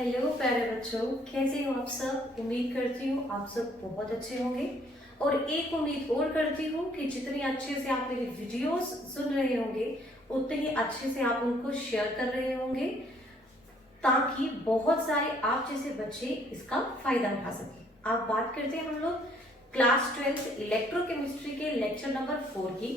Hello प्यारे बच्चों, कैसे हो आप सब। उम्मीद करती हूँ आप सब बहुत अच्छे होंगे और एक उम्मीद और करती हूँ कि जितनी अच्छे से आप मेरी वीडियोस सुन रहे होंगे उतने ही अच्छे से आप उनको शेयर कर रहे होंगे ताकि बहुत सारे आप जैसे बच्चे इसका फायदा उठा सके। आप बात करते हैं हम लोग क्लास 12 इलेक्ट्रोकेमिस्ट्री के लेक्चर नंबर 4 की।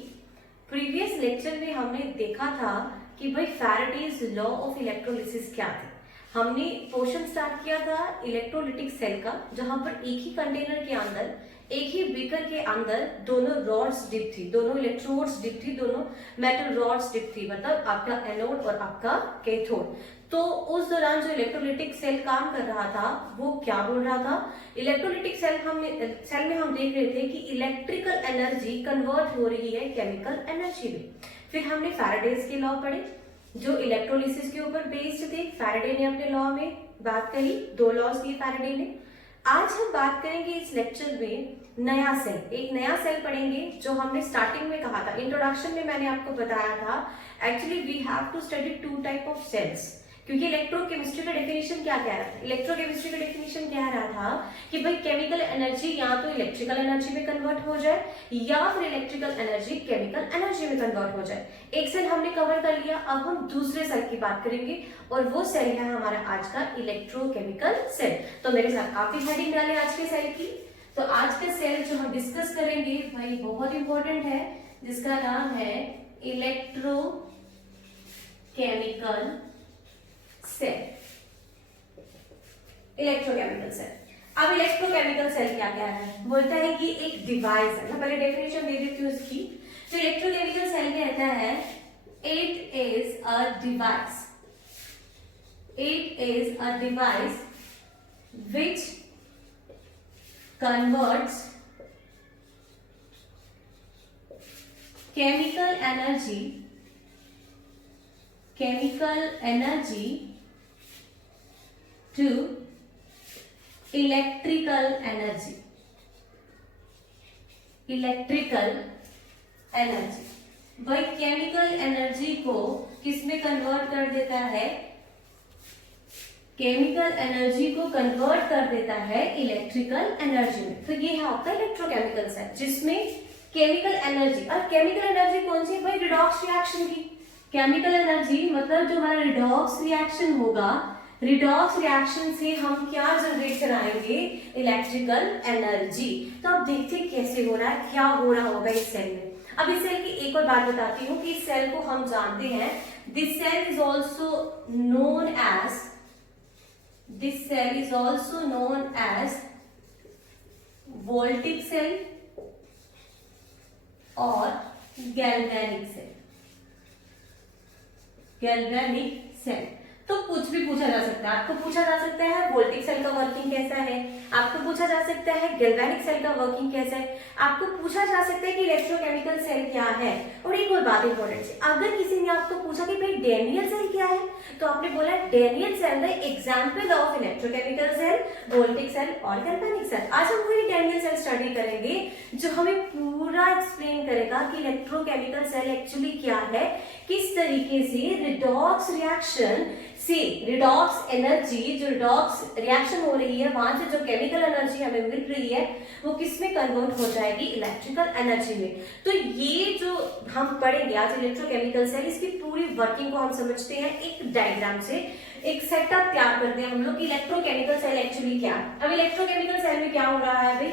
प्रीवियस लेक्चर में हमने देखा था कि भाई फैराडेज लॉ ऑफ इलेक्ट्रोलिसिस क्या थे। हमने पोर्शन स्टार्ट किया था इलेक्ट्रोलिटिक सेल का, जहां पर एक ही कंटेनर के अंदर एक ही बीकर के अंदर दोनों रॉड्स डिप थी, दोनों इलेक्ट्रोड्स डिप थी, दोनों मेटल रॉड्स डिप थी, मतलब आपका एनोड और आपका कैथोड। तो उस दौरान जो इलेक्ट्रोलिटिक सेल काम कर रहा था वो क्या बोल रहा था। इलेक्ट्रोलिटिक सेल में हम देख रहे थे कि इलेक्ट्रिकल एनर्जी कन्वर्ट हो रही है केमिकल एनर्जी में। फिर हमने फैराडेज के लॉ पढ़े जो इलेक्ट्रोलिसिस के ऊपर बेस्ड थे। फैराडे ने अपने लॉ में बात करी, दो लॉज दिए फैराडे ने। आज हम बात करेंगे इस लेक्चर में नया सेल, एक नया सेल पढ़ेंगे जो हमने स्टार्टिंग में कहा था, इंट्रोडक्शन में मैंने आपको बताया था actually we have to study two type of cells. क्योंकि इलेक्ट्रोकेमिस्ट्री का डेफिनेशन क्या कह रहा था, इलेक्ट्रोकेमिस्ट्री का डेफिनेशन कह रहा था कि भाई केमिकल एनर्जी या तो इलेक्ट्रिकल एनर्जी में कन्वर्ट हो जाए या फिर इलेक्ट्रिकल एनर्जी केमिकल एनर्जी में कन्वर्ट हो जाए। एक सेल हमने कवर कर लिया, अब हम दूसरे सेल की बात करेंगे और वो सेल है हमारा आज का इलेक्ट्रोकेमिकल सेल। तो मेरे साथ आप भी हेडिंग डालें आज के सेल की। तो आज का सेल जो हम डिस्कस करेंगे भाई बहुत इंपॉर्टेंट है, जिसका नाम है इलेक्ट्रोकेमिकल सेल। Electrochemical cell. अब इलेक्ट्रोकेमिकल सेल क्या कह रहा है, बोलता है कि एक डिवाइस है। मैं पहले डेफिनेशन दे देती हूँ इसकी। तो इलेक्ट्रोकेमिकल सेल कहता है it is a device, it is a device which converts chemical energy to electrical energy, भाई केमिकल एनर्जी को किसमें कन्वर्ट कर देता है, केमिकल एनर्जी को कन्वर्ट कर देता है इलेक्ट्रिकल एनर्जी में। तो ये है आपका इलेक्ट्रोकेमिकल सेल जिसमें केमिकल एनर्जी, और केमिकल एनर्जी कौन सी भाई, रिडॉक्स रिएक्शन की। केमिकल एनर्जी मतलब जो हमारा रिडॉक्स रिएक्शन होगा, रिडॉक्स रिएक्शन से हम क्या जनरेट कराएंगे, इलेक्ट्रिकल एनर्जी। तो अब देखते हैं कैसे हो रहा है, क्या हो रहा होगा इस सेल में। अब इस सेल की एक और बात बताती हूँ कि इस सेल को हम जानते हैं, this cell is also known as, this cell is also known as voltic cell or galvanic cell, galvanic cell। तो कुछ भी पूछा जा सकता है, आपको पूछा जा सकता है वोल्टिक सेल का वर्किंग कैसा है, आपको पूछा जा सकता है गैल्वेनिक सेल का वर्किंग कैसा है, आपको पूछा जा सकता है कि इलेक्ट्रोकेमिकल सेल क्या है। और एक और बात इंपॉर्टेंट है, अगर किसी ने आपको पूछा कि भाई डैनियल सेल क्या है, तो आपने बोला Daniell cell the example of electrochemical cell, voltaic cell और गैल्वेनिक सेल। आज हम वही डैनियल सेल स्टडी करेंगे जो हमें पूरा एक्सप्लेन करेगा कि इलेक्ट्रोकेमिकल सेल एक्चुअली क्या है, किस तरीके से रिडॉक्स रिएक्शन से रिडॉक्स एनर्जी, जो रिडॉक्स रिएक्शन हो रही है वहां से जो केमिकल एनर्जी हमें मिल रही है वो किस में कन्वर्ट हो जाएगी, इलेक्ट्रिकल एनर्जी में। तो ये जो हम पढ़ेंगे आज इलेक्ट्रोकेमिकल सेल, इसकी पूरी वर्किंग को हम समझते हैं एक डायग्राम से, एक सेटअप तैयार करते हैं हम लोग कि इलेक्ट्रोकेमिकल सेल एक्चुअली क्या है। अब इलेक्ट्रोकेमिकल सेल में क्या हो रहा है भाई,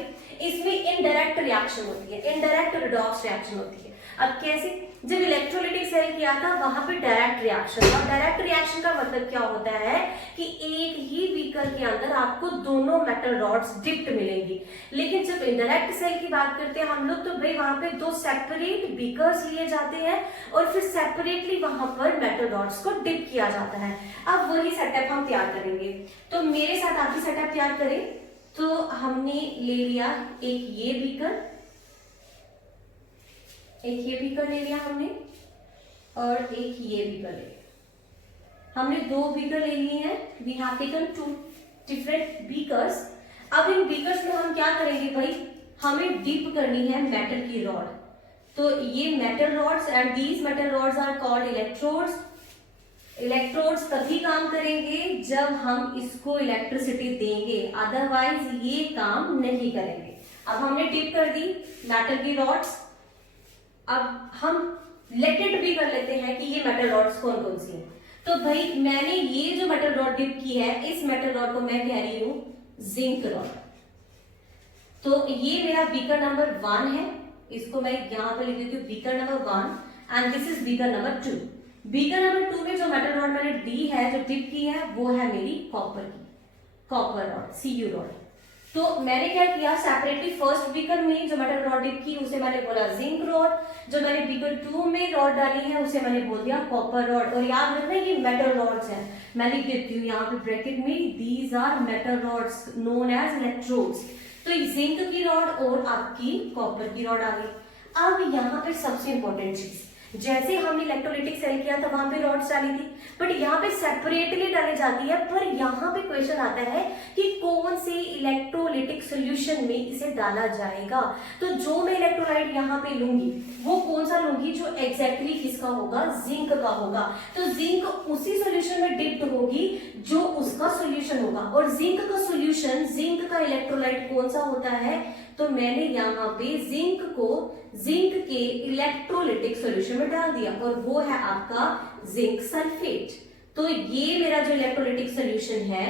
इसमें इनडायरेक्ट रिएक्शन होती है, इनडायरेक्ट रिडॉक्स रिएक्शन होती है। अब कैसे, जब इलेक्ट्रोलिटिक सेल किया था वहां पे डायरेक्ट रिएक्शन था। डायरेक्ट रिएक्शन का मतलब क्या होता है कि एक ही बीकर के अंदर आपको दोनों मेटल रॉड्स डिप्ड मिलेंगी। लेकिन जब इनडायरेक्ट सेल की बात करते हैं हम लोग, तो भाई वहां पे दो सेपरेट बीकर्स लिए जाते हैं और फिर सेपरेटली वहां पर मेटल रॉड्स को डिप किया जाता है। अब वही सेटअप हम तैयार करेंगे, तो मेरे साथ आप भी सेटअप तैयार करें। तो हमने ले लिया एक ये बीकर, एक ये बीकर ले लिया हमने और एक ये बीकर ले लिया। हमने दो बीकर ले लिए हैं, we have taken two different beakers. अब इन बीकर्स में हम क्या करेंगे भाई, हमें डिप करनी है मेटल की रॉड। तो ये metal rods and these metal rods are called electrodes, electrodes तभी काम करेंगे जब हम इसको इलेक्ट्रिसिटी देंगे, अदरवाइज ये काम नहीं करेंगे। अब हमने टिप कर दी मेटल की रॉड्स, अब हम लेट इट भी कर लेते हैं कि ये मेटल रॉड्स कौन कौन सी है। तो भाई मैंने ये जो मेटल रॉड डिप की है, इस मेटल रॉड को मैं कह रही हूं जिंक रॉड। तो ये मेरा बीकर नंबर 1 है, इसको मैं यहां पर लिख देती हूँ beaker number 1 and this is beaker number 2। Beaker number 2 में जो मेटल रॉड मैंने दी है, जो डिप की है, वो है मेरी कॉपर की, कॉपर रॉड, CU रॉड। तो मैंने क्या किया, सेपरेटली फर्स्ट बीकर में जो मेटल रॉड डिप की उसे मैंने बोला जिंक रॉड, जो मैंने बीकर 2 में रॉड डाली है उसे मैंने बोल दिया कॉपर रॉड। और याद रखना ये मेटल रॉड्स हैं, मैं लिख देती हूँ यहाँ पे ब्रैकेट में, these are metal rods known as electrodes. तो जिंक की रॉड और आपकी कॉपर की रॉड आ गई। अब यहाँ पे सबसे इंपॉर्टेंट चीज, जैसे हमने इलेक्ट्रोलिटिक सेल किया था वहां पे रॉड्स डाली थी, बट यहाँ पे सेपरेटली डाली जाती है। पर यहाँ पे क्वेश्चन आता है कि कौन से इलेक्ट्रोलिटिक सॉल्यूशन में इसे डाला जाएगा। तो जो मैं इलेक्ट्रोलाइट यहाँ पे लूंगी वो कौन सा लूंगी, जो एग्जैक्टली किसका होगा, जिंक का होगा। तो जिंक उसी सॉल्यूशन में डिप्ड होगी जो उसका सॉल्यूशन होगा। और जिंक का सॉल्यूशन, जिंक का इलेक्ट्रोलाइट कौन सा होता है, तो मैंने यहाँ पे जिंक को जिंक के इलेक्ट्रोलिटिक सॉल्यूशन में डाल दिया और वो है आपका जिंक सल्फेट। तो ये मेरा जो इलेक्ट्रोलिटिक सॉल्यूशन है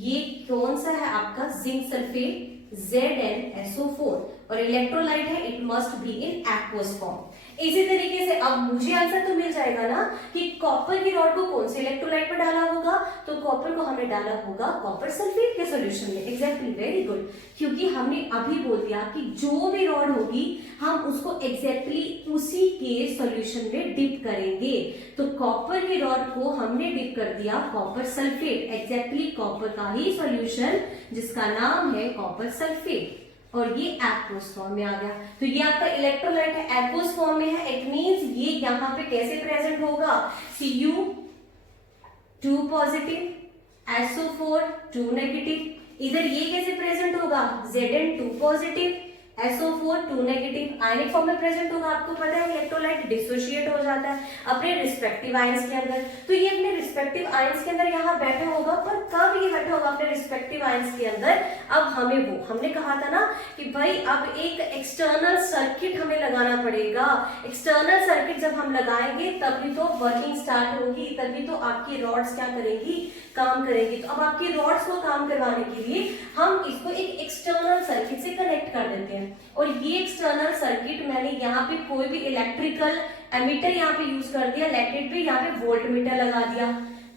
ये कौन सा है आपका, जिंक सल्फेट ZnSO4, और इलेक्ट्रोलाइट है, it must be in aqueous form. इसी तरीके से अब मुझे आंसर तो मिल जाएगा ना कि कॉपर की रॉड को कौन से इलेक्ट्रोलाइट में डाला होगा, तो कॉपर को हमने डाला होगा कॉपर सल्फेट के सॉल्यूशन में। एग्जैक्टली, वेरी गुड, क्योंकि हमने अभी बोल दिया कि जो भी रॉड होगी हम उसको एग्जैक्टली उसी के सॉल्यूशन में डिप करेंगे। तो कॉपर की रॉड को हमने डिप कर दिया कॉपर सल्फेट, एग्जैक्टली कॉपर का ही सॉल्यूशन जिसका नाम है कॉपर सल्फेट, और ये एक्वस फॉर्म में आ गया। तो ये आपका इलेक्ट्रोलाइट है, एक्वस फॉर्म में है, इट मींस ये यहाँ पे कैसे प्रेजेंट होगा, Cu 2 पॉजिटिव, SO4 2 नेगेटिव। इधर ये कैसे प्रेजेंट होगा, Zn 2 positive, SO4 2 negative. Ionic form में प्रेजेंट होगा। आपको पता है इलेक्ट्रोलाइट डिसोशिएट हो जाता है अपने रिस्पेक्टिव आयंस के अंदर, तो ये अपने रिस्पेक्टिव आयंस के अंदर यहाँ बैठा होगा। पर कब ये बैठा होगा अपने रिस्पेक्टिव आयंस के अंदर, अब हमें वो हमने कहा था ना कि भाई अब एक एक्सटर्नल सर्किट हमें लगाना पड़ेगा। एक्सटर्नल सर्किट जब हम लगाएंगे तभी तो वर्किंग स्टार्ट होगी, तभी तो आपकी रॉड्स क्या करेंगी, काम करेंगी। तो अब आपकी रॉड्स को काम करवाने के लिए हम इसको एक एक्सटर्नल सर्किट से कनेक्ट कर देते हैं। और ये एक्सटर्नल सर्किट मैंने यहाँ पे कोई भी इलेक्ट्रिकल एमीटर यहाँ पे यूज कर दिया, इलेक्ट्रिक पे यहाँ पे वोल्ट मीटर लगा दिया,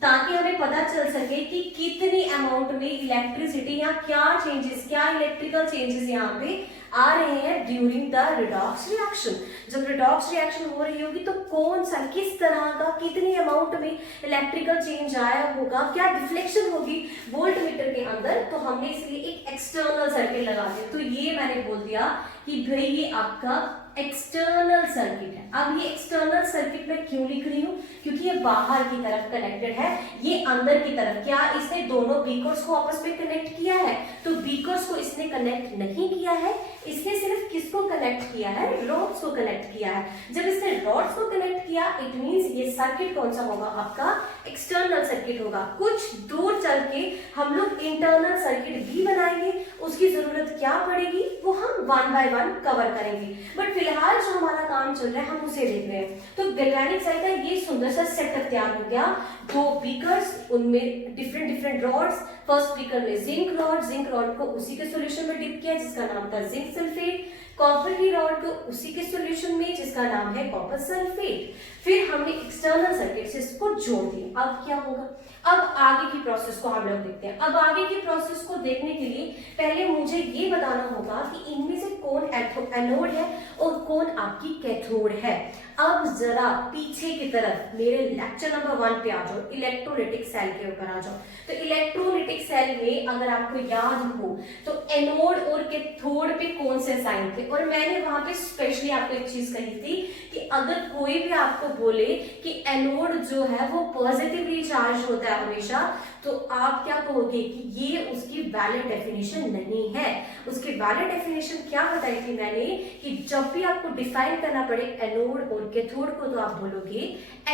ताकि हमें पता चल सके कि कितनी अमाउंट में इलेक्ट्रिसिटी, यहाँ क्या चेंजेस, क्या इलेक्ट्रिकल चेंजेस यहाँ पे आ रहे हैं ड्यूरिंग द रिडॉक्स रिएक्शन। जब रिडॉक्स रिएक्शन हो रही होगी तो कौन सा, किस तरह का, कितनी अमाउंट में इलेक्ट्रिकल चेंज आया होगा, क्या डिफ्लेक्शन होगी वोल्ट मीटर के अंदर, तो हमने इसलिए एक एक्सटर्नल सर्किट लगा दिया। तो ये मैंने बोल दिया कि भाई ये आपका एक्सटर्नल सर्किट है। अब ये एक्सटर्नल सर्किट मैं क्यों लिख रही हूँ, क्योंकि ये बाहर की तरफ कनेक्टेड है, ये अंदर की तरफ। क्या इसने दोनों बीकर्स को आपस में कनेक्ट किया है, तो बीकर्स को इसने कनेक्ट नहीं किया है, इसने सिर्फ किसको कनेक्ट किया है, रॉड्स को कनेक्ट किया है। जब इसने रॉड्स को कनेक्ट किया इट मींस ये सर्किट कौन सा होगा, आपका एक्सटर्नल सर्किट होगा। कुछ दूर चल के हम लोग इंटरनल सर्किट भी बनाएंगे, उसकी जरूरत क्या पड़ेगी वो हम 1 बाय 1 कवर करेंगे, बट फिलहाल जो हमारा काम चल रहा है हम उसे देख रहे हैं। तो वैज्ञानिक सेल का ये सुंदर सा सेटअप तैयार हो गया, 2 बीकर्स, उनमें different different rods. First beaker में जिंक रॉड को उसी के सॉल्यूशन में डिप किया जिसका नाम था जिंक सल्फेट, कॉपर की रॉड को उसी के सॉल्यूशन में जिसका नाम है कॉपर सल्फेट। फिर हमने एक्सटर्नल सर्किट से इसको जोड़ दिया। अब क्या होगा, अब आगे की प्रोसेस को हम लोग देखते हैं। अब आगे की प्रोसेस को देखने के लिए पहले मुझे ये बताना होगा कि इनमें से कौन एनोड है और कौन आपकी कैथोड है। अब जरा पीछे की तरफ मेरे लेक्चर नंबर 1 पे आ जाओ, इलेक्ट्रोलिटिक सेल के ऊपर आ जाओ। तो इलेक्ट्रोलिटिक सेल में अगर आपको याद हो तो एनोड और कैथोड पे कौन से साइन थे, और मैंने वहां पे स्पेशली आपको एक चीज कही थी कि अगर कोई भी आपको बोले कि एनोड जो है वो पॉजिटिवली चार्ज होता है हमेशा, तो आप क्या कहोगे कि ये उसकी वैलिड डेफिनेशन नहीं है। उसकी वैलिड डेफिनेशन क्या बताई थी मैंने कि जब भी आपको डिफाइन करना पड़े एनोड और कैथोड को, तो आप बोलोगे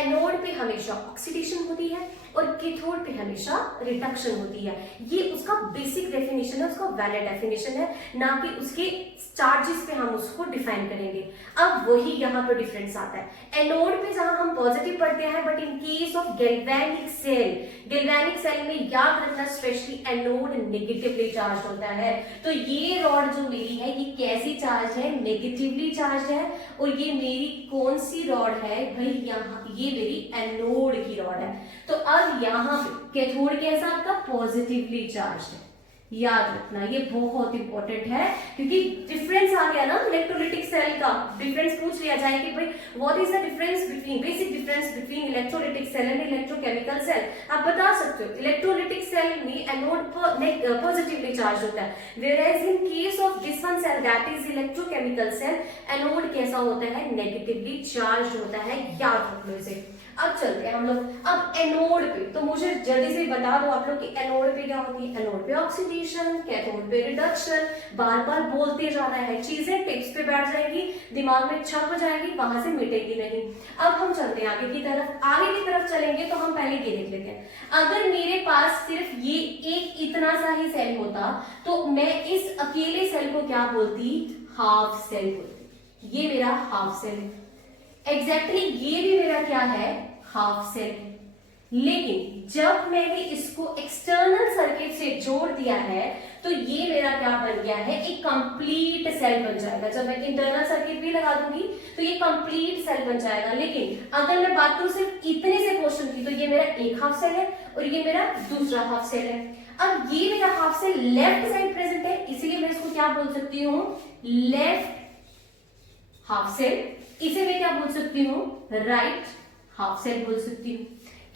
एनोड पे हमेशा ऑक्सीडेशन होती है और कैथोड पे हमेशा रिडक्शन होती है। ये उसका बेसिक डेफिनेशन है, उसका वैलिड डेफिनेशन है, ना कि उसके चार्जेस पे हम उसको डिफाइन करेंगे। अब वही यहाँ पे डिफरेंस आता है। एनोड पे जहां हम पॉजिटिव पढ़ते हैं, but in case of galvanic cell में याद रखना स्पेशली एनोड नेगेटिवली चार्ज होता है। तो ये रॉड जो मेरी है ये कैसी चार्ज है, नेगेटिवली चार्ज है। और ये मेरी कौन सी रॉड है भाई, यहाँ ये मेरी एनोड की रॉड है। तो अब यहाँ पे कैथोड कैसा आपका पॉजिटिवली चार्ज है। याद रखना ये बहुत इंपॉर्टेंट है, क्योंकि डिफरेंस आ गया ना इलेक्ट्रोलिटिक सेल का। डिफरेंस पूछ लिया जाए कि भाई what is the difference between, basic difference between electrolytic cell and electrochemical cell, आप बता सकते हो। इलेक्ट्रोलिटिक सेल में एनोड पॉजिटिवली चार्ज होता है, whereas in case of this one cell that is electrochemical cell, anode कैसा होता है, नेगेटिवली चार्ज होता है। याद रख लो इसे। अब चलते हैं हम लोग अब एनोड पे। तो मुझे जल्दी से बता दो आप लोग कि एनोड पे क्या होती है। एनोड पे ऑक्सीडेशन, कैथोड पे रिडक्शन। बार बार बोलते जाना है, चीजें टिप्स पे बैठ जाएंगी, दिमाग में छप जाएगी, वहां से मिटेगी नहीं। अब हम चलते हैं आगे की तरफ। आगे की तरफ चलेंगे तो हम पहले ये देख लेते हैं। अगर मेरे पास सिर्फ ये एक इतना सा ही सेल होता तो मैं इस अकेले सेल को क्या बोलती, हाफ सेल बोलती। ये मेरा हाफ सेल है, एग्जैक्टली ये भी मेरा क्या है, हाफ सेल है। लेकिन जब मैंने इसको एक्सटर्नल सर्किट से जोड़ दिया है तो ये मेरा क्या बन गया है, एक कंप्लीट सेल बन जाएगा। जब मैं इंटरनल सर्किट भी लगा दूंगी तो ये कंप्लीट सेल बन जाएगा। लेकिन अगर मैं बात करूं सिर्फ इतने से पोर्शन की, तो ये मेरा एक हाफ सेल है और ये मेरा दूसरा हाफ सेल है। अब ये मेरा half cell left side present है, इसीलिए मैं इसको क्या बोल सकती हूँ, लेफ्ट हाफ सेल। इसे मैं क्या बोल सकती हूँ, राइट हाफ सेल बोल सकती हूँ।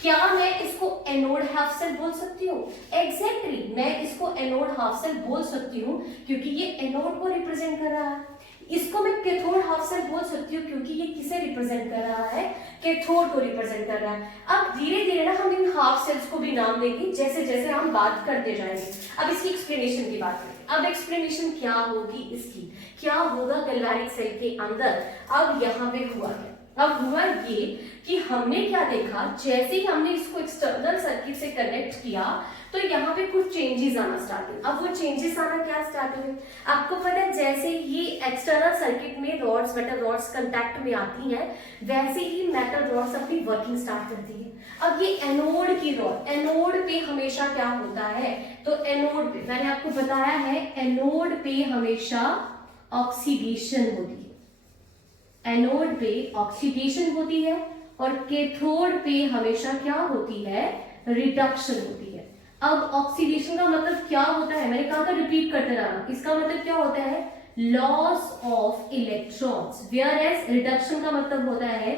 क्या मैं इसको एनोड हाफ सेल बोल सकती हूँ? एग्जैक्टली मैं इसको एनोड हाफ सेल बोल सकती हूँ, क्योंकि ये एनोड को रिप्रेजेंट कर रहा है। इसको मैं कैथोड हाफ सेल बोल सकती हूँ, क्योंकि ये किसे रिप्रेजेंट कर रहा है, कैथोड को रिप्रेजेंट कर रहा है। अब धीरे धीरे ना हम इन हाफ सेल्स को भी नाम देंगे जैसे जैसे हम बात करते जाएंगे। अब इसकी एक्सप्लेनेशन की बात करें। अब एक्सप्लेनेशन क्या होगी इसकी, क्या होगा गैल्वेनिक सेल के अंदर। अब यहाँ पे हुआ क्या, अब हुआ ये कि हमने क्या देखा, जैसे ही हमने इसको एक्सटर्नल सर्किट से कनेक्ट किया तो यहाँ पे कुछ चेंजेस आना स्टार्ट हुए। अब वो चेंजेस आना क्या स्टार्ट हुए, आपको पता है जैसे ही एक्सटर्नल सर्किट में रॉड्स, मेटल रॉड्स कांटेक्ट में आती हैं, वैसे ही मेटल रॉड्स अपनी वर्किंग स्टार्ट करती है। अब ये एनोड की रॉड, एनोड पे हमेशा क्या होता है, तो एनोड पे मैंने आपको बताया है, एनोड पे हमेशा ऑक्सीडेशन होती है। एनोड पे ऑक्सीडेशन होती है और कैथोड पे हमेशा क्या होती है, रिडक्शन होती है। अब ऑक्सीडेशन का मतलब क्या होता है, मैंने कहा था रिपीट करते रहना। इसका मतलब क्या होता है, loss of electrons, whereas reduction का मतलब होता है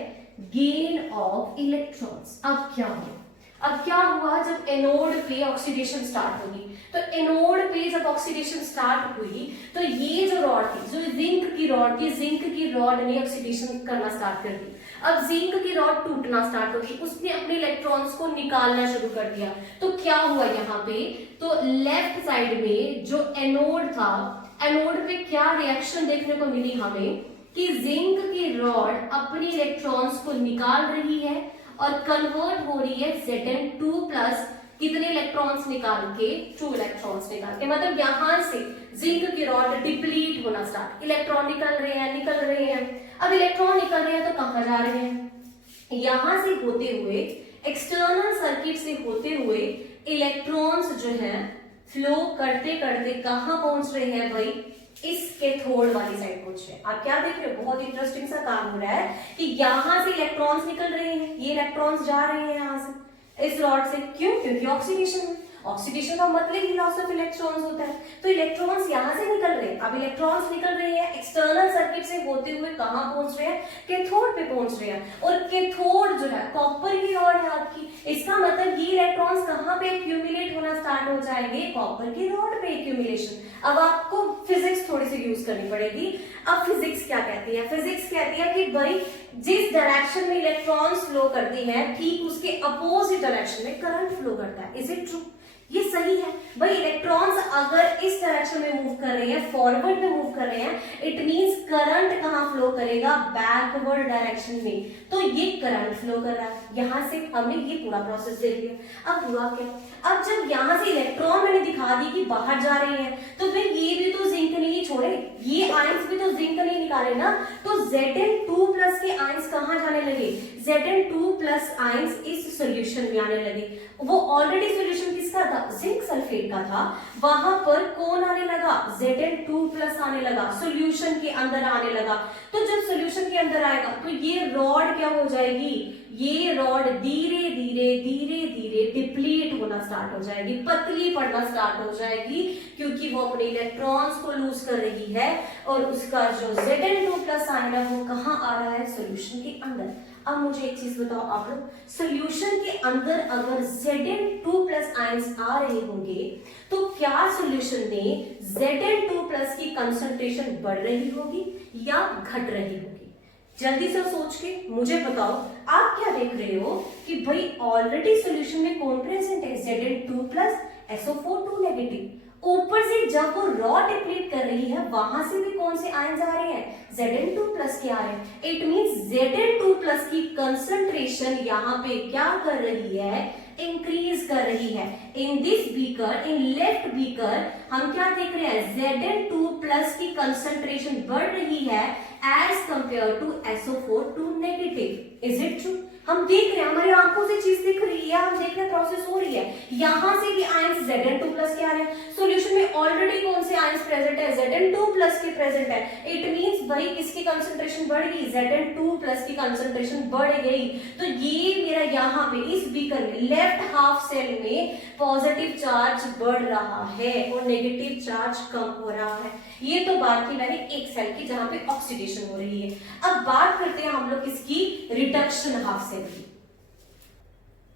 गेन ऑफ इलेक्ट्रॉन्स। अब क्या हुआ, अब क्या हुआ, जब एनोड पे ऑक्सीडेशन स्टार्ट होगी, तो एनोड पे जब ऑक्सीडेशन स्टार्ट हुई तो ये जो रॉड थी, जो जिंक की रॉड थी, जिंक की रॉड ने ऑक्सीडेशन करना स्टार्ट कर दी। अब जिंक की रॉड टूटना स्टार्ट होगी, उसने अपने इलेक्ट्रॉन्स को निकालना शुरू कर दिया। तो क्या हुआ यहाँ पे, तो लेफ्ट साइड में जो एनोड था, एनोड पे क्या रिएक्शन देखने को मिली हमें कि जिंक की रॉड अपनी इलेक्ट्रॉन्स को निकाल रही है और कन्वर्ट हो रही है Zn2+ कितने इलेक्ट्रॉन्स निकाल के, 2 इलेक्ट्रॉन्स निकाल के। मतलब यहां से जिंक की रॉड डिप्लीट होना स्टार्ट, इलेक्ट्रॉन निकल रहे हैं। अब इलेक्ट्रॉन निकल रहे हैं तो कहां जा रहे हैं, यहां से होते हुए एक्सटर्नल सर्किट से होते हुए इलेक्ट्रॉन्स जो है फ्लो करते करते कहां पहुंच रहे हैं भाई, इस कैथोड वाली साइड पहुंच रहे हैं। आप क्या देख रहे हो, बहुत इंटरेस्टिंग सा काम हो रहा है कि यहां से इलेक्ट्रॉन्स निकल रहे हैं, ये इलेक्ट्रॉन्स जा रहे हैं यहां से इस रॉड से। क्यों, क्योंकि ऑक्सीडेशन, ऑक्सीडेशन का मतलब ही लॉस ऑफ इलेक्ट्रॉन्स होता है। तो इलेक्ट्रॉन्स यहां से निकल रहे हैं। अब इलेक्ट्रॉन्स निकल रहे हैं एक्सटर्नल सर्किट से होते हुए कहां पहुंच रहे हैं, कैथोड पे पहुंच रहे हैं। और कैथोड जो है कॉपर की रॉड है आपकी, इसका मतलब ये इलेक्ट्रॉन्स कहां पे एक्यूमुलेट होना होना स्टार्ट हो जाएंगे कॉपर के रॉड पे एक्यूमुलेशन। अब आपको फिजिक्स थोड़ी सी यूज करनी पड़ेगी। अब फिजिक्स क्या कहती है? फिजिक्स कहती है कि भाई जिस डायरेक्शन में इलेक्ट्रॉन्स फ्लो करती हैं ठीक उसके अपोजिट डायरेक्शन में करंट फ्लो करता है। Is it true? ये सही है भाई। इलेक्ट्रॉन्स अगर इस डायरेक्शन में मूव कर रहे हैं, फॉरवर्ड में मूव कर रहे हैं, इट मींस करंट कहां फ्लो करेगा? बैकवर्ड डायरेक्शन में। तो ये करंट फ्लो कर रहा है। यहां से हमने ये पूरा प्रोसेस देख लिया। अब हुआ क्या? अब जब यहां से इलेक्ट्रॉन मैंने दिखा दी कि बाहर जा रहे हैं, तो फिर ये भी तो जिंक नहीं छोड़े, ये आयंस भी तो जिंक नहीं निकाले ना। तो Zn2 प्लस के आयंस कहां जाने लगे? Zn2 प्लस आयंस इस सॉल्यूशन में आने लगे। वो ऑलरेडी सॉल्यूशन किसका था? जिंक सल्फेट का था। वहां पर कौन आने लगा? Zn2 प्लस आने लगा, सॉल्यूशन के अंदर आने लगा। तो जब सॉल्यूशन के अंदर आएगा तो ये रॉड क्या हो जाएगी? ये रॉड धीरे धीरे धीरे धीरे डिप्लीट होना स्टार्ट हो जाएगी, पतली पड़ना स्टार्ट हो जाएगी, क्योंकि वो अपने इलेक्ट्रॉन्स को लूज कर रही है। और उसका जो Zn2 प्लस आयन है वो कहाँ आ रहा है? सॉल्यूशन के अंदर। अब मुझे एक चीज बताओ आप लोग, सॉल्यूशन के अंदर अगर Zn2 प्लस आयंस आ रहे होंगे तो क्या सॉल्यूशन में Zn2 प्लस की कंसंट्रेशन बढ़ रही होगी या घट रही होगी? जल्दी से सोच के मुझे बताओ। आप क्या देख रहे हो कि भाई ऑलरेडी सॉल्यूशन में कौन प्रेजेंट है? Zn2 plus SO4 2 negative. ऊपर से जब वो रॉड डिप्लीट कर रही है वहां से भी कौन से आयंस आ रहे हैं? Zn2 प्लस के आ रहे हैं। इट मींस Zn2 प्लस की कंसंट्रेशन यहाँ पे क्या कर रही है? इंक्रीज कर रही है। In this beaker, in left beaker हम क्या देख रहे हैं? Zn2 प्लस की कंसंट्रेशन बढ़ रही है as compare to SO4 2 negative. Is it true? हम देख रहे हैं, हमारी आंखों से चीज दिख रही है, हम देख रहे हैं प्रोसेस हो रही है। यहां से भी आयंस Zn2 प्लस के आ रहे हैं। सॉल्यूशन में ऑलरेडी कौन से आयंस प्रेजेंट है? Zn2 प्लस के प्रेजेंट है। इट मींस भाई किसकी कंसंट्रेशन बढ़ गई? Zn2 प्लस की कंसंट्रेशन बढ़ गई। तो ये मेरा यहाँ पे इस बीकर में लेफ्ट हाफ सेल में पॉजिटिव चार्ज बढ़ रहा है और नेगेटिव चार्ज कम हो रहा है। ये तो बात की मैंने एक सेल की जहां पे ऑक्सीडेशन हो रही है। अब बात करते हैं हम लोग इसकी रिडक्शन हाफ सेल की।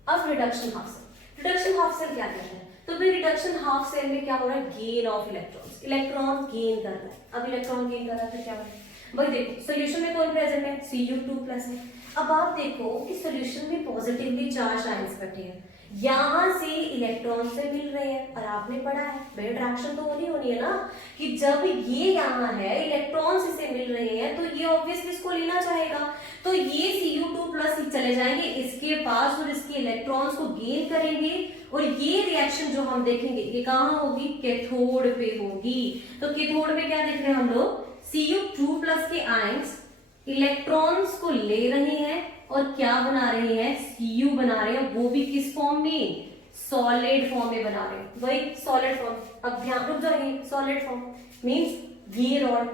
अब रिडक्शन हाफ सेल क्या कहते हैं? तो भाई रिडक्शन हाफ सेल में क्या हो रहा है? Gain of electrons. Electron gain कर रहा है। अब इलेक्ट्रॉन गेन कर रहा है तो क्या हो रहा है? भाई देखो सॉल्यूशन में कौन प्रेजेंट है? Cu2 प्लस है। अब आप देखो कि सॉल्यूशन में पॉजिटिवली चार्ज आयंस बैठे हैं, यहां से इलेक्ट्रॉन से मिल रहे हैं। और आपने पढ़ा है भाई अट्रैक्शन तो होनी है ना, कि जब ये यहाँ है इलेक्ट्रॉन्स इसे मिल रहे हैं तो ये ऑब्वियसली इसको लेना चाहेगा। तो ये Cu2 प्लस चले जाएंगे इसके पास और इसके इलेक्ट्रॉन्स को गेन करेंगे। और ये रिएक्शन जो हम देखेंगे ये कहाँ होगी? कैथोड पे होगी। तो कैथोड पे क्या देख रहे हैं हम लोग? Cu2 प्लस के आयंस इलेक्ट्रॉन्स को ले रहे हैं और क्या बना रहे हैं? Cu बना रहे हैं, वो भी किस फॉर्म में? सॉलिड फॉर्म में बना रहे हैं। वही सॉलिड फॉर्म। अब ध्यान रुक जाइए, सॉलिड फॉर्म मींस ये रॉड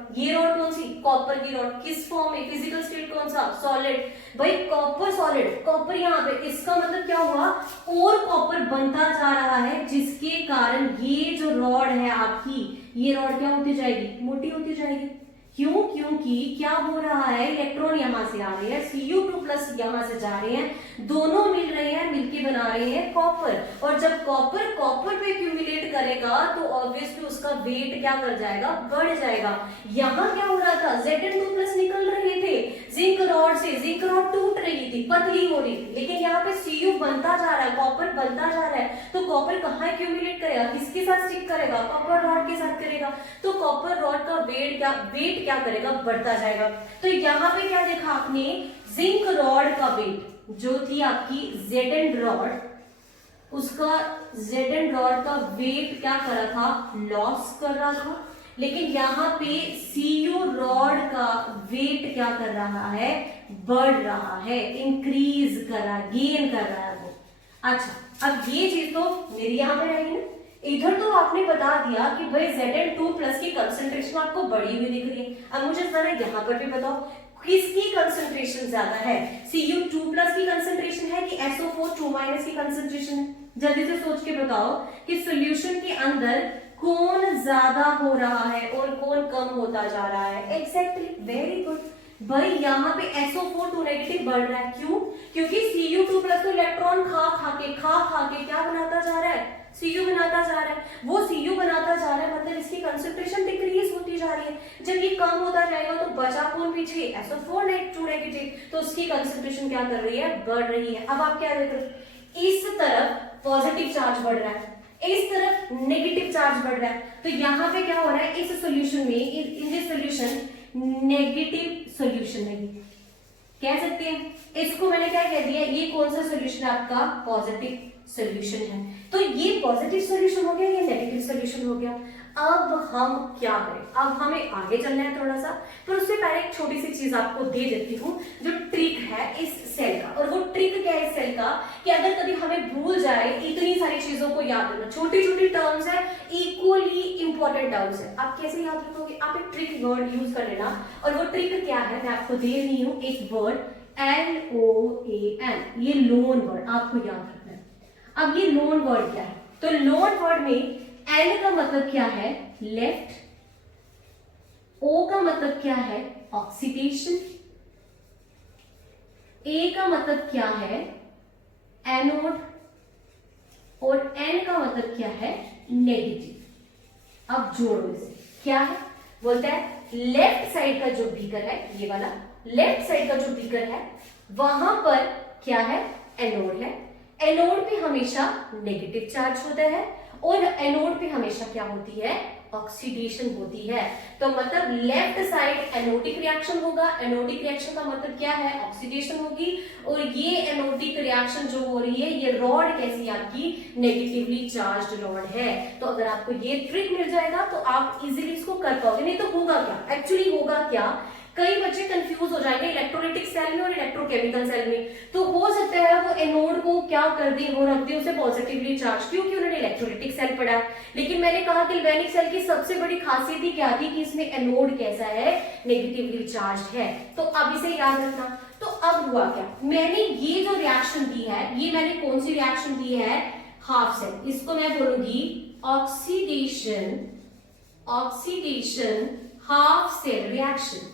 कौन सी? कॉपर की रॉड। किस फॉर्म में? फिजिकल स्टेट कौन सा? सॉलिड। भाई कॉपर सॉलिड, कॉपर यहाँ पे, इसका मतलब क्या हुआ? और कॉपर बनता जा रहा है, जिसके कारण ये जो रॉड है आपकी, ये रॉड क्या होती जाएगी? मोटी होती जाएगी। क्यों? क्योंकि क्या हो रहा है? इलेक्ट्रॉन यहां से आ रहे हैं, Cu2 प्लस यहां से जा रहे हैं, दोनों मिल रहे हैं, मिलके बना रहे हैं कॉपर। और जब कॉपर पे एक्यूमुलेट करेगा तो ऑब्वियसली उसका वेट क्या कर जाएगा? बढ़ जाएगा। यहाँ क्या हो रहा था? Zn2 प्लस निकल रहे थे जिंक रॉड से, जिंक रॉड टूट रही थी, पतली हो रही थी, लेकिन यहाँ पे Cu बनता जा रहा है, कॉपर बनता जा रहा है। तो कॉपर कहाँ एक्यूमुलेट करेगा? किसके साथ स्टिक करेगा? कॉपर रॉड के साथ करेगा। तो कॉपर रॉड का वेट क्या करेगा? बढ़ता जाएगा। तो यहाँ पे क्या देखा आपने? जिंक रॉड का वेट जो थी आपकी Zn रॉड, उसका Zn रॉड का वेट क्या कर रहा था? लॉस कर रहा था। लेकिन यहाँ पे Cu रॉड का वेट क्या कर रहा है? बढ़ रहा है, इंक्रीज कर रहा है, गेन कर रहा है वो। अच्छा, अब ये चीज तो मेरी यहाँ पे रहेगी ना। इधर तो आपने बता दिया कि भाई Zn2 प्लस की कंसंट्रेशन आपको बढ़ी हुई दिख रही है। अब मुझे जरा यहाँ पर भी बताओ किसकी कंसंट्रेशन ज्यादा है? Cu2 प्लस की कंसंट्रेशन है कि SO4 2 माइनस की कंसंट्रेशन है? जल्दी से सोच के बताओ कि सॉल्यूशन के अंदर कौन ज्यादा हो रहा है और कौन कम होता जा रहा है? Exactly, very good. भाई यहाँ पे SO4 2 नेगेटिव बढ़ रहा है। क्यों? क्योंकि Cu2 प्लस तो इलेक्ट्रॉन खा खा के क्या बनाता जा रहा है? Cu बनाता जा रहा है, वो Cu बनाता जा रहा है, मतलब इसकी कंसंट्रेशन डिक्रीज होती जा रही है। जब ये कम होता जाएगा तो बचा कौन पीछे, SO4 2 नेगेटिव, तो उसकी कंसंट्रेशन क्या कर रही है, बढ़ रही है। अब आप क्या देख रहे हो, इस तरफ पॉजिटिव चार्ज बढ़ रहा है, इस तरफ नेगेटिव चार्ज बढ़ रहा है, तो यहाँ पे क्या हो रहा है, इस सॉल्यूशन में, in this solution negative solution है, कह सकते हैं। इसको मैंने क्या कह दिया, ये कौन सा सॉल्यूशन है आपका, पॉजिटिव सॉल्यूशन है। तो ये पॉजिटिव सॉल्यूशन हो गया, ये नेगेटिव सॉल्यूशन हो गया। अब हम क्या करें, अब हमें आगे चलना है थोड़ा सा, पर उससे पहले एक छोटी सी चीज आपको दे देती हूँ, जो ट्रिक है इस सेल का। और वो ट्रिक क्या है इस सेल का, कि अगर कभी हमें भूल जाए इतनी सारी चीजों को याद रखना, छोटी छोटी टर्म्स है, इक्वली इंपॉर्टेंट टर्म्स है, आप कैसे याद रखोगे, आप एक ट्रिक वर्ड यूज कर लेना। और वो ट्रिक क्या है, मैं आपको दे रही हूँ एक वर्ड, LOAN, ये लोन वर्ड आपको याद रखना है। अब ये लोन वर्ड क्या है, तो लोन वर्ड में L का मतलब क्या है, लेफ्ट, O का मतलब क्या है, ऑक्सीडेशन, A का मतलब क्या है, एनोड, और N का मतलब क्या है, नेगेटिव। अब जोड़ो इसे, क्या है, बोलता है लेफ्ट साइड का जो बीकर है, ये वाला लेफ्ट साइड का जो बीकर है, वहां पर क्या है, एनोड है। एनोड पे हमेशा नेगेटिव चार्ज होता है, और एनोड पे हमेशा क्या होती है, ऑक्सीडेशन होती है। तो मतलब लेफ्ट साइड एनोडिक रिएक्शन होगा, एनोडिक रिएक्शन का मतलब क्या है, ऑक्सीडेशन होगी। और ये एनोडिक रिएक्शन जो हो रही है, ये रॉड कैसी आपकी, नेगेटिवली चार्ज्ड रॉड है। तो अगर आपको ये ट्रिक मिल जाएगा तो आप इजीली इसको कर पाओगे। नहीं तो होगा क्या, एक्चुअली होगा क्या, कई बच्चे कंफ्यूज हो जाएंगे इलेक्ट्रोलाइटिक सेल में और इलेक्ट्रोकेमिकल सेल में। तो हो सकता है वो एनोड को क्या कर दे, वो रख दे उसे पॉजिटिवली चार्ज, क्योंकि उन्होंने इलेक्ट्रोलाइटिक सेल पढ़ा है। लेकिन मैंने कहा कि गैल्वेनिक सेल की सबसे बड़ी खासियत ही क्या थी, कि इसमें एनोड कैसा है, नेगेटिवली चार्ज है। तो अब इसे याद रखना। तो अब हुआ क्या, मैंने ये जो रिएक्शन दी है, ये मैंने कौन सी रिएक्शन दी है, हाफ सेल, इसको मैं बोलूंगी oxidation, oxidation half cell reaction,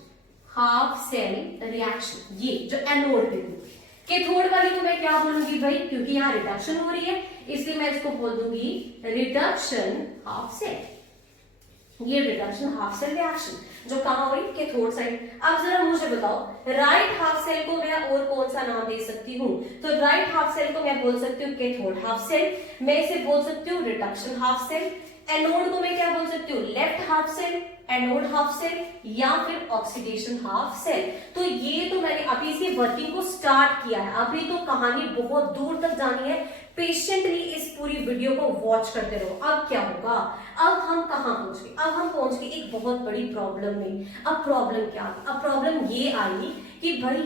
half cell reaction. ये जो एनोड पे हुई, कैथोड वाली को मैं क्या बोलूंगी भाई, क्योंकि यहाँ रिडक्शन हो रही है इसलिए मैं इसको बोल दूंगी रिडक्शन हाफ सेल। ये रिडक्शन हाफ सेल रिएक्शन जो कहां हो रही, कैथोड साइड। अब जरा मुझे बताओ, राइट हाफ सेल को मैं और कौन सा नाम दे सकती हूँ, तो राइट हाफ सेल को मैं बोल सकती हूँ कैथोड हाफ सेल, मैं इसे बोल सकती हूँ रिडक्शन हाफ सेल। एनोड को मैं क्या बोल सकती हूँ, left half cell, anode half cell, या फिर ऑक्सीडेशन हाफ सेल। तो ये तो मैंने अभी इसकी वर्किंग को स्टार्ट किया है, अभी तो कहानी बहुत दूर तक जानी है। पेशेंटली इस पूरी वीडियो को वॉच करते रहो। अब क्या होगा, अब हम कहां पहुंच गए, अब हम पहुंच गए एक बहुत बड़ी प्रॉब्लम में। अब प्रॉब्लम क्या आई, अब प्रॉब्लम ये आई कि भाई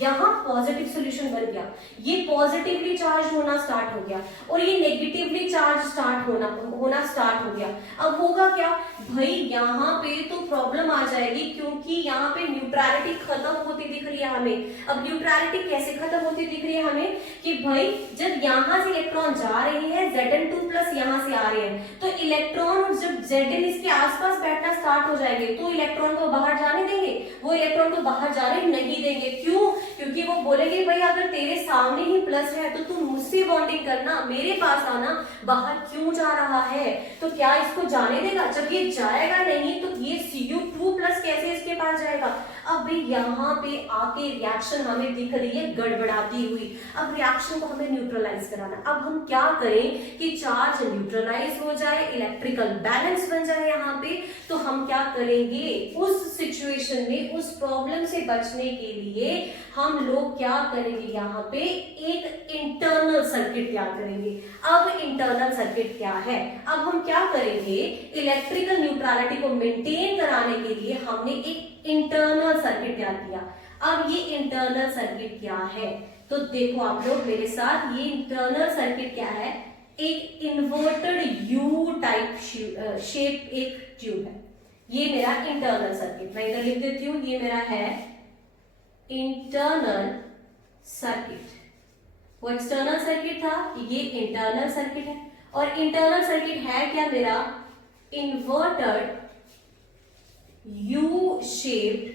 यहाँ पॉजिटिव सॉल्यूशन बन गया, ये पॉजिटिवली चार्ज होना स्टार्ट हो गया, और ये नेगेटिवली चार्ज होना स्टार्ट हो गया। अब होगा क्या भाई, यहाँ पे तो प्रॉब्लम आ जाएगी, क्योंकि यहाँ पे न्यूट्रलिटी खत्म होती दिख रही है हमें। अब न्यूट्रलिटी कैसे खत्म होती दिख रही है हमें, कि भाई जब यहाँ से इलेक्ट्रॉन जा रहे हैं, Zn2+ यहाँ से आ रहे हैं, तो इलेक्ट्रॉन और जब Zn इसके आसपास बैठना स्टार्ट हो जाएंगे, तो इलेक्ट्रॉन को बाहर जाने देंगे, वो इलेक्ट्रॉन को बाहर जाने नहीं देंगे। क्यों, क्योंकि वो बोलेंगे भाई अगर तेरे सामने ही प्लस है तो तू मुझसे बॉन्डिंग करना, मेरे पास आना, बाहर क्यों जा रहा है। तो क्या इसको जाने देगा, जब ये जाएगा नहीं तो ये Cu2+ कैसे इसके पास जाएगा। अब भाई यहाँ पे आके रिएक्शन हमें दिख रही है गड़बड़ाती हुई। अब रिएक्शन को हमें न्यूट्रलाइज कराना। अब हम क्या करें कि चार्ज न्यूट्रलाइज हो जाए, इलेक्ट्रिकल बैलेंस बन जाए यहाँ पे। तो हम क्या करेंगे, उस सिचुएशन में, उस प्रॉब्लम से बचने के लिए हम लोग क्या करेंगे, यहाँ पे एक इंटरनल सर्किट तैयार करेंगे। अब इंटरनल सर्किट क्या है, अब हम क्या करेंगे, इलेक्ट्रिकल न्यूट्रलिटी को मेंटेन कराने के लिए हमने एक इंटरनल सर्किट तैयार किया। अब ये इंटरनल सर्किट क्या है, तो देखो आप लोग मेरे साथ, ये इंटरनल सर्किट क्या है, एक इन्वर्टेड यू टाइप शेप एक ट्यूब है। ये मेरा इंटरनल सर्किट, मैं इधर लिख देती हूँ, ये मेरा है इंटरनल सर्किट। वो एक्सटर्नल सर्किट था, ये इंटरनल सर्किट है। और इंटरनल सर्किट है क्या मेरा, इन्वर्टेड यू शेप्ड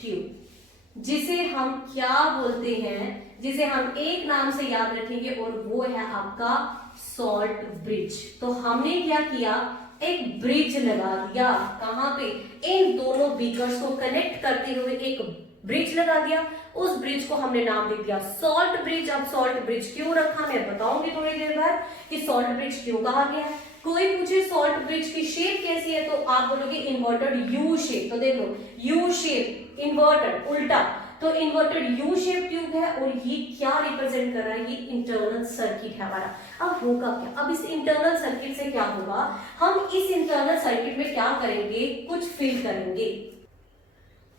ट्यूब, जिसे हम क्या बोलते हैं, जिसे हम एक नाम से याद रखेंगे और वो है आपका सॉल्ट ब्रिज। तो हमने क्या किया, एक ब्रिज लगा दिया, कहां पे, इन दोनों बीकर्स को कनेक्ट करते हुए एक ब्रिज लगा दिया। उस ब्रिज को हमने नाम दे दिया सॉल्ट ब्रिज। अब सॉल्ट ब्रिज क्यों रखा मैं बताऊंगी थोड़ी देर बाद कि सॉल्ट ब्रिज क्यों कहा गया है। कोई पूछे सॉल्ट ब्रिज की शेप कैसी है तो आप बोलोगे इन्वर्टेड यू शेप। तो देख लो यू शेप, इन्वर्टेड उल्टा, तो इन्वर्टेड यू शेप ट्यूब है और ये क्या रिप्रेजेंट कर रहा है, ये इंटरनल सर्किट है हमारा। अब होगा क्या, अब इस इंटरनल सर्किट से क्या होगा, हम इस इंटरनल सर्किट में क्या करेंगे, कुछ फिल करेंगे।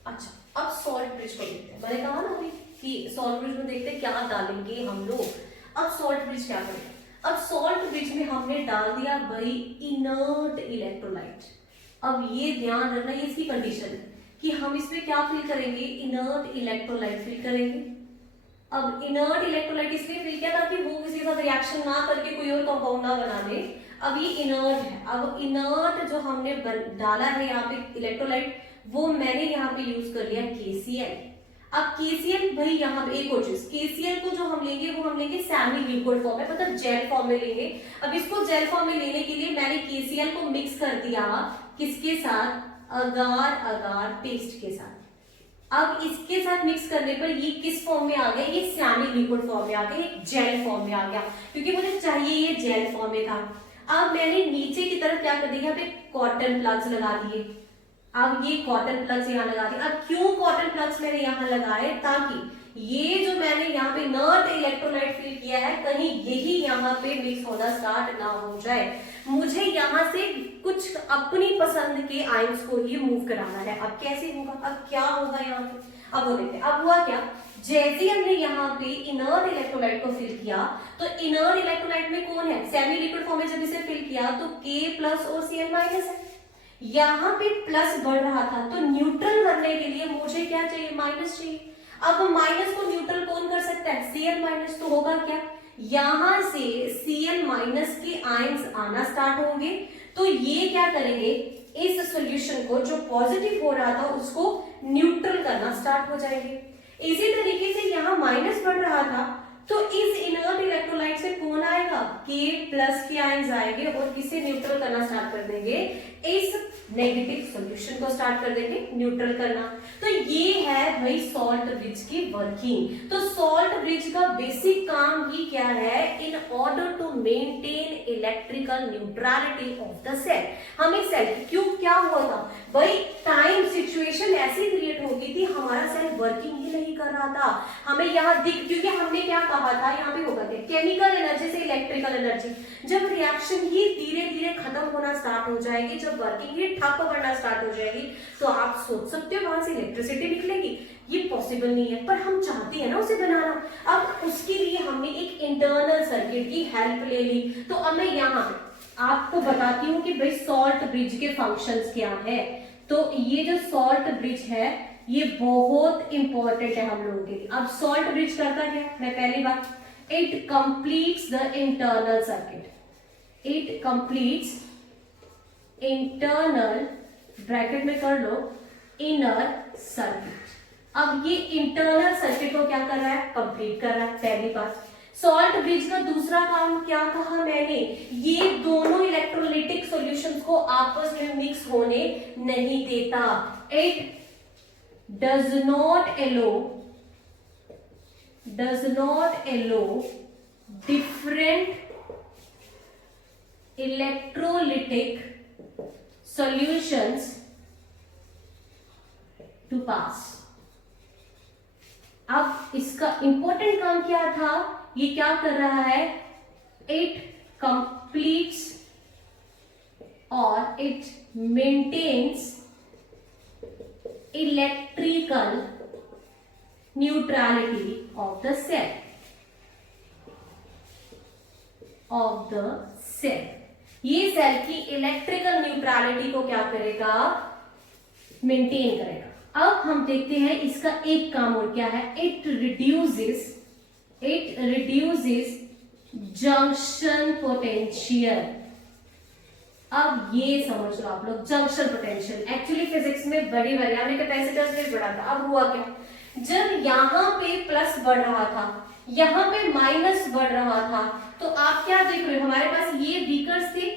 अच्छा अब सॉल्ट ब्रिज को देखते हैं, मैंने कहा ना अभी कि सॉल्ट ब्रिज में देखते हैं क्या डालेंगे हम लोग। अब सॉल्ट ब्रिज क्या करेंगे, अब सॉल्ट ब्रिज में हमने डाल दिया भाई इनर्ट इलेक्ट्रोलाइट। अब ये ध्यान रखना, ये इसकी कंडीशन है कि हम इसमें क्या फिल करेंगे, इनर्ट इलेक्ट्रोलाइट फिल करेंगे। अब इनर्ट इलेक्ट्रोलाइट इसलिए फिल किया ताकि वो किसी के साथ रिएक्शन ना करके कोई और कंपाउंड ना बना दे। अब ये इनर्ट है, अब इनर्ट जो हमने डाला है यहाँ पे इलेक्ट्रोलाइट, वो मैंने यहाँ पे यूज कर लिया KCl। अब KCl भाई यहाँ पे एक और चीज, KCl को जो हम लेंगे वो हम लेंगे सेमी लिक्विड फॉर्म में, मतलब जेल फॉर्म में लेंगे। अब इसको जेल फॉर्म में लेने के लिए मैंने KCl को मिक्स कर दिया किसके साथ, अगार अगार पेस्ट के साथ। अब इसके साथ मिक्स करने पर ये किस फॉर्म में आ गया, ये सेमी लिक्विड फॉर्म में आ गया, एक जेल फॉर्म में आ गया, क्योंकि मुझे चाहिए ये जेल फॉर्म में था। अब मैंने नीचे की तरफ क्या कर दिया, यहाँ पे कॉटन प्लग्स लगा दिए। अब ये कॉटन प्लग्स यहाँ लगा दिए। अब क्यों कॉटन प्लग्स मैंने यहाँ लगाए, ताकि ये जो मैंने यहाँ पे नर्ट इलेक्ट्रोलाइट फिल किया है कहीं यही यहाँ पे मिक्स होना स्टार्ट ना हो जाए। मुझे यहाँ से कुछ अपनी पसंद के आयंस को ही मूव कराना है। अब कैसे होगा, अब क्या होगा यहाँ पे, अब वो देखते हैं। अब हुआ क्या, जैसे हमने यहाँ पे इनर्ट इलेक्ट्रोलाइट को फिल किया तो इनर्ट इलेक्ट्रोलाइट में कौन है, सेमी लिक्विड फॉर्म में जब इसे फिल किया तो K प्लस और Cl माइनस है। यहाँ पे प्लस बढ़ रहा था तो न्यूट्रल करने के लिए मुझे क्या चाहिए, माइनस चाहिए। अब माइनस को न्यूट्रल कौन कर सकता है, Cl माइनस। तो होगा क्या, यहां से Cl माइनस के आयंस आना स्टार्ट होंगे। तो ये क्या करेंगे, इस सॉल्यूशन को जो पॉजिटिव हो रहा था उसको न्यूट्रल करना स्टार्ट हो जाएंगे। इसी तरीके से यहाँ माइनस बढ़ रहा था तो इस इनर्ट इलेक्ट्रोलाइट से कौन आएगा, K प्लस के आयंस आएंगे और किसे न्यूट्रल करना स्टार्ट कर देंगे, इस नेगेटिव सॉल्यूशन को स्टार्ट कर देंगे न्यूट्रल करना। तो ये है भाई सॉल्ट ब्रिज की वर्किंग। तो सॉल्ट ब्रिज का बेसिक काम ही क्या है, in order to maintain electrical neutrality of the cell. हमें सेल क्यों क्या हुआ था भाई, टाइम सिचुएशन ऐसी क्रिएट हो गई थी, हमारा सेल वर्किंग ही नहीं कर रहा था। हमें यहाँ दिख, क्योंकि हमने क्या कहा था, यहाँ पे होगा क्या, केमिकल एनर्जी से इलेक्ट्रिकल एनर्जी। जब रिएक्शन ही धीरे धीरे खत्म होना स्टार्ट हो जाएगी, जब वर्किंग ही ठप पड़ना स्टार्ट हो जाएगी, तो आप सोच सकते हो वहां से इलेक्ट्रिसिटी निकलेगी, ये पॉसिबल नहीं है, पर हम चाहते हैं ना उसे बनाना। अब उसके लिए हमने एक इंटरनल सर्किट की हेल्प ले ली। तो अब मैं यहाँ पे आपको बताती हूँ कि भाई सॉल्ट ब्रिज के फंक्शंस क्या है। तो ये जो सॉल्ट ब्रिज है ये बहुत इंपॉर्टेंट है हम लोगों के लिए। अब सॉल्ट ब्रिज करता क्या, मैं पहली बात, it completes the internal circuit, it completes internal, bracket में कर लो, इनर सर्किट। अब ये इंटरनल सर्किट को क्या कर रहा है, कंप्लीट कर रहा है, पहली बात। सॉल्ट ब्रिज का दूसरा काम क्या कहा मैंने, ये दोनों इलेक्ट्रोलाइटिक सॉल्यूशंस को आपस में मिक्स होने नहीं देता। It does not allow different electrolytic solutions to pass। अब इसका इंपॉर्टेंट काम क्या था, ये क्या कर रहा है, इट कंप्लीट्स और it maintains electrical neutrality of the cell, ये सेल की इलेक्ट्रिकल न्यूट्रलिटी को क्या करेगा, मेंटेन करेगा। अब हम देखते हैं इसका एक काम और क्या है, इट रिड्यूसेस जंक्शन पोटेंशियल। अब ये समझ लो आप लोग, जंक्शन पोटेंशियल एक्चुअली फिजिक्स में बड़ी बार हमने कैपेसिटर्स में पढ़ा था। अब हुआ क्या, जब यहाँ पे प्लस बढ़ रहा था, यहाँ पे माइनस बढ़ रहा था, तो आप क्या देख रहे हो, हमारे पास ये बीकर्स थे,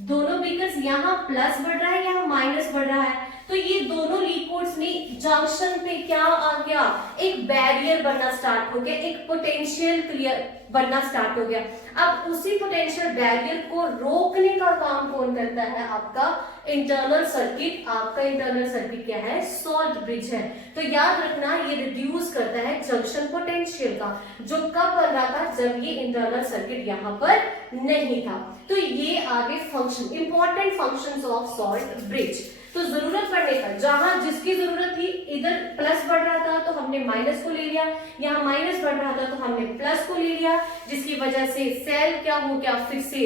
दोनों बीकर्स, यहाँ प्लस बढ़ रहा है, यहाँ माइनस बढ़ रहा है, तो ये दोनों लिक्विड्स में जंक्शन पे क्या आ गया, एक बैरियर बनना स्टार्ट हो गया, एक पोटेंशियल क्लियर बनना स्टार्ट हो गया। अब उसी पोटेंशियल बैरियर को रोकने का काम कौन करता है, आपका इंटरनल सर्किट। आपका इंटरनल सर्किट क्या है, सॉल्ट ब्रिज है। तो याद रखना, ये रिड्यूस करता है जंक्शन पोटेंशियल का, जो कब बन रहा था, जब ये इंटरनल सर्किट यहाँ पर नहीं था। तो ये आगे function, important functions of salt bridge. तो जरूरत पड़ने पर, जहां जिसकी जरूरत थी, इधर प्लस बढ़ रहा था तो हमने माइनस को ले लिया, यहाँ माइनस बढ़ रहा था तो हमने प्लस को ले लिया, जिसकी वजह से सेल क्या हो गया, फिर से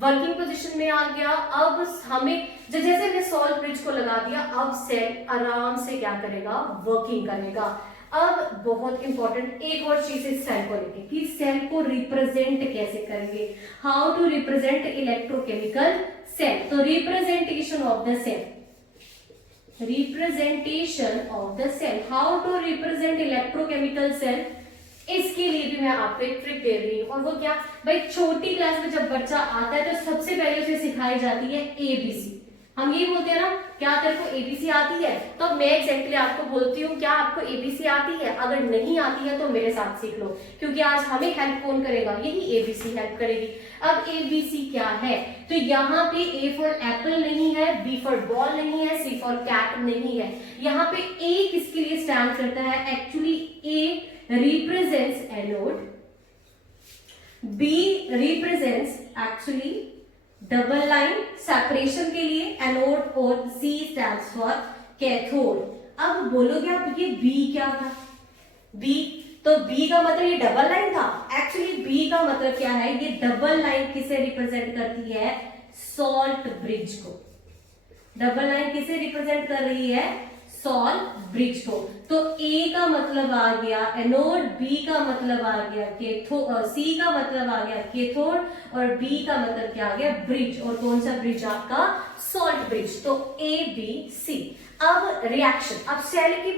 वर्किंग पोजीशन में आ गया। अब हमें जैसे हमने सॉल्ट ब्रिज को लगा दिया, अब सेल आराम से क्या करेगा, वर्किंग करेगा। अब बहुत इंपॉर्टेंट एक और चीज है सेल को लेके, कि सेल को रिप्रेजेंट कैसे करेंगे, how to represent electrochemical cell. तो representation of the cell, representation of the cell, how to represent electrochemical cell, इसके लिए भी मैं आपको एक ट्रिक दे रही हूँ। और वो क्या भाई, छोटी क्लास में जब बच्चा आता है तो सबसे पहले उसे सिखाई जाती है एबीसी। हम ये बोलते हैं ना, क्या तेरे को एबीसी आती है, तो मैं एग्जैक्टली आपको बोलती हूँ, क्या आपको एबीसी आती है? अगर नहीं आती है तो मेरे साथ सीख लो, क्योंकि आज हमें हेल्प कौन करेगा, यही एबीसी हेल्प करेगी। अब एबीसी क्या है, तो यहाँ पे ए फॉर एप्पल नहीं है, बी फॉर बॉल नहीं है, सी फॉर कैट नहीं है, यहाँ पे ए किसके लिए स्टैंड करता है, एक्चुअली ए represents anode, B represents actually double line separation के लिए एनोड, और C stands for कैथोड। अब बोलोगे आप ये B क्या था, B, तो B का मतलब ये डबल लाइन था। एक्चुअली B का मतलब क्या है, ये डबल लाइन किसे रिप्रेजेंट करती है, सॉल्ट ब्रिज को। डबल लाइन किसे रिप्रेजेंट कर रही है, सॉल्ट ब्रिज को। तो A का मतलब आ गया एनोड, B का मतलब आ गया कैथोड, C का मतलब आ गया कैथोड, और B का मतलब क्या आ गया, ब्रिज। और कौन सा ब्रिज आपका, सॉल्ट ब्रिज। तो A B C। अब रिएक्शन, अब सेल की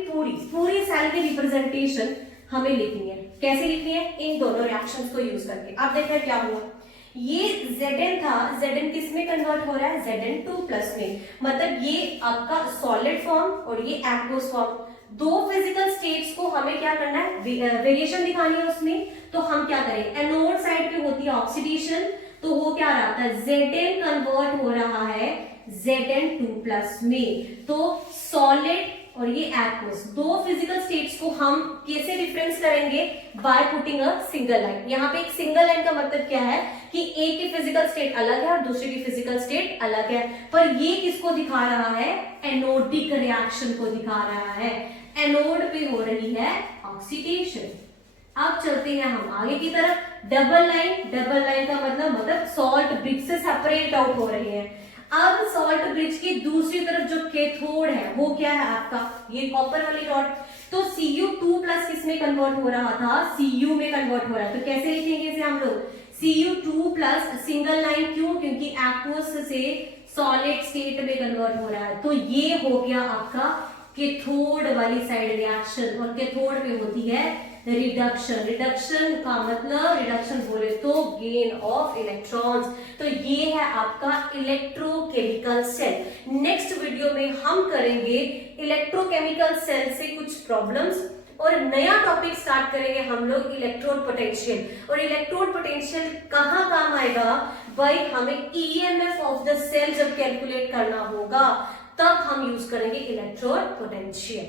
पूरी सेल की रिप्रेजेंटेशन हमें लिखनी है। कैसे लिखनी है, इन दोनों रिएक्शंस को यूज करके। अब देखिए क्या हुआ, ये Zn था, Zn किस में कन्वर्ट हो रहा है, Zn2+ में। मतलब ये आपका सॉलिड फॉर्म और ये एक्वस फॉर्म, दो फिजिकल स्टेट्स को हमें क्या करना है, वेरिएशन दिखानी है उसमें। तो हम क्या करें, एनोड साइड पे होती है ऑक्सीडेशन, तो वो क्या रहा था, Zn कन्वर्ट हो रहा है Zn2+ में। तो सॉलिड और ये एक्वस, दो फिजिकल स्टेट्स को हम कैसे डिफरेंस करेंगे, by putting a single line. यहाँ पे एक सिंगल लाइन का मतलब क्या है कि एक की फिजिकल स्टेट अलग है और दूसरे की फिजिकल स्टेट अलग है, पर ये किसको दिखा रहा है, एनोडिक रिएक्शन को दिखा रहा है। एनोड पे हो रही है ऑक्सीडेशन। अब चलते हैं हम आगे की तरफ, डबल लाइन का मतलब सॉल्ट ब्रिज से सेपरेट आउट हो रही है। अब सॉल्ट ब्रिज की दूसरी तरफ जो कैथोड है वो क्या है आपका, ये कॉपर वाली रॉड। तो Cu2+ किसमें कन्वर्ट हो रहा था, Cu में कन्वर्ट हो रहा है। तो कैसे लिखेंगे इसे हम लोग, Cu2+ सिंगल लाइन, क्यों, क्योंकि एक्वस से सॉलिड स्टेट में कन्वर्ट हो रहा है। तो ये हो गया आपका कैथोड वाली साइड रिएक्शन, और कैथोड पे होती है रिडक्शन का मतलब, रिडक्शन बोले तो गेन ऑफ इलेक्ट्रॉन्स। तो ये है आपका इलेक्ट्रोकेमिकल सेल। नेक्स्ट वीडियो में हम करेंगे इलेक्ट्रोकेमिकल सेल से कुछ प्रॉब्लम्स, और नया टॉपिक स्टार्ट करेंगे हम लोग, इलेक्ट्रोड पोटेंशियल। और इलेक्ट्रोड पोटेंशियल कहाँ काम आएगा भाई, हमें ईएमएफ ऑफ द सेल जब कैलकुलेट करना होगा तब हम यूज करेंगे इलेक्ट्रोड पोटेंशियल।